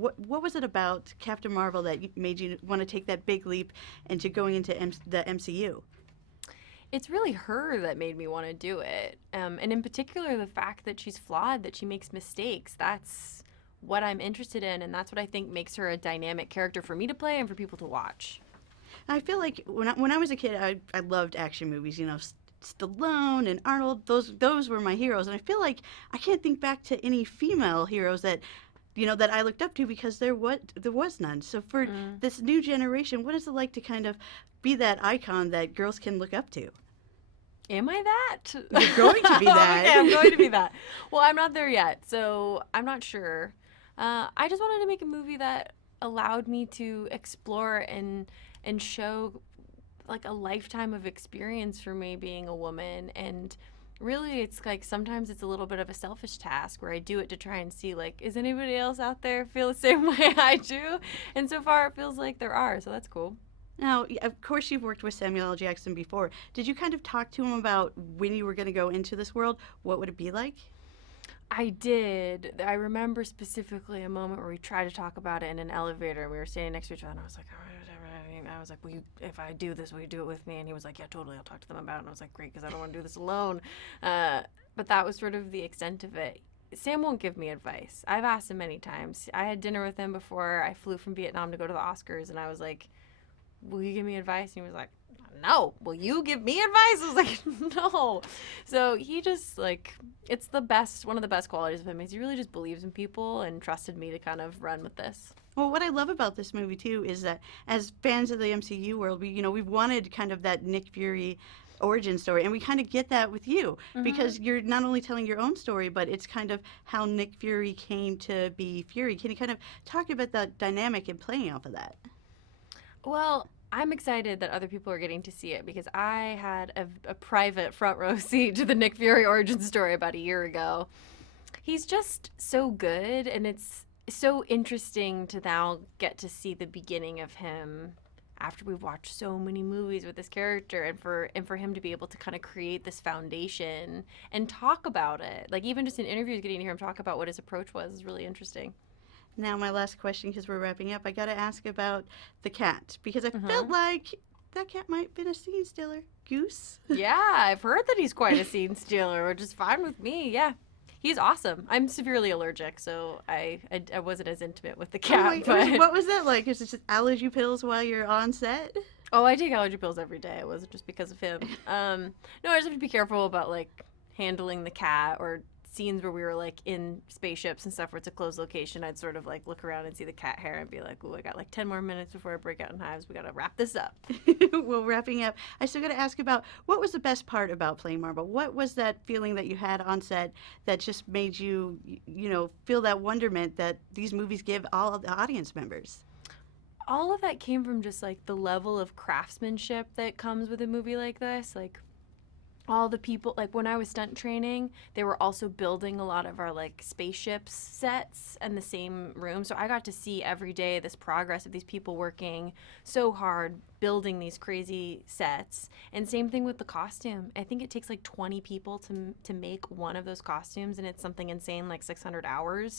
what was it about Captain Marvel that made you want to take that big leap into going into the MCU? It's really her that made me want to do it. And in particular, the fact that she's flawed, that she makes mistakes. That's what I'm interested in. And that's what I think makes her a dynamic character for me to play and for people to watch. I feel like when I was a kid, I loved action movies. Stallone and Arnold. Those were my heroes, and I feel like I can't think back to any female heroes that that I looked up to because there was none. So for Mm. this new generation, what is it like to kind of be that icon that girls can look up to? Am I that? You're going to be that. Okay, I'm going to be that. Well, I'm not there yet, so I'm not sure. I just wanted to make a movie that allowed me to explore and show like a lifetime of experience for me being a woman. And really, it's like sometimes it's a little bit of a selfish task where I do it to try and see, like, is anybody else out there feel the same way I do? And so far it feels like there are, so that's cool. Now, of course, you've worked with Samuel L. Jackson before. Did you kind of talk to him about when you were going to go into this world? What would it be like? I did. I remember specifically a moment where we tried to talk about it in an elevator, and we were standing next to each other, and I was like, all right, I was like, if I do this, will you do it with me? And he was like, yeah, totally, I'll talk to them about it. And I was like, great, because I don't want to do this alone. But that was sort of the extent of it. Sam won't give me advice. I've asked him many times. I had dinner with him before I flew from Vietnam to go to the Oscars, and I was like, will you give me advice? And he was like, no. Will you give me advice? I was like, no. So he just, like, it's the best, one of the best qualities of him is he really just believes in people and trusted me to kind of run with this. Well, what I love about this movie too is that as fans of the MCU world, we've wanted kind of that Nick Fury origin story, and we kind of get that with you Mm-hmm. because you're not only telling your own story, but it's kind of how Nick Fury came to be Fury. Can you kind of talk about that dynamic and playing off of that? Well, I'm excited that other people are getting to see it because I had a private front row seat to the Nick Fury origin story about a year ago. He's just so good, and it's so interesting to now get to see the beginning of him after we've watched so many movies with this character, and for him to be able to kind of create this foundation and talk about it. Like even just in interviews getting to hear him talk about what his approach was is really interesting. Now, my last question, because we're wrapping up, I got to ask about the cat because I felt Hmm. like that cat might have been a scene stealer. Goose. Yeah, I've heard that he's quite a scene stealer, which is fine with me. Yeah. He's awesome. I'm severely allergic, so I wasn't as intimate with the Oh cat, my gosh, but what was that like? Is it just allergy pills while you're on set? oh, I take allergy pills every day. It wasn't just because of him. No, I just have to be careful about like handling the cat or scenes where we were like in spaceships and stuff where it's a closed location. I'd sort of like look around and see the cat hair and be like, "Ooh, I got like 10 more minutes before I break out in hives. We gotta wrap this up." Well, wrapping up, I still got to ask about what was the best part about playing Marvel? What was that feeling that you had on set that just made you, feel that wonderment that these movies give all of the audience members? All of that came from just like the level of craftsmanship that comes with a movie like this. Like all the people, like when I was stunt training, they were also building a lot of our like spaceships sets in the same room, so I got to see every day this progress of these people working so hard building these crazy sets. And same thing with the costume. I think it takes like 20 people to make one of those costumes, and it's something insane like 600 hours.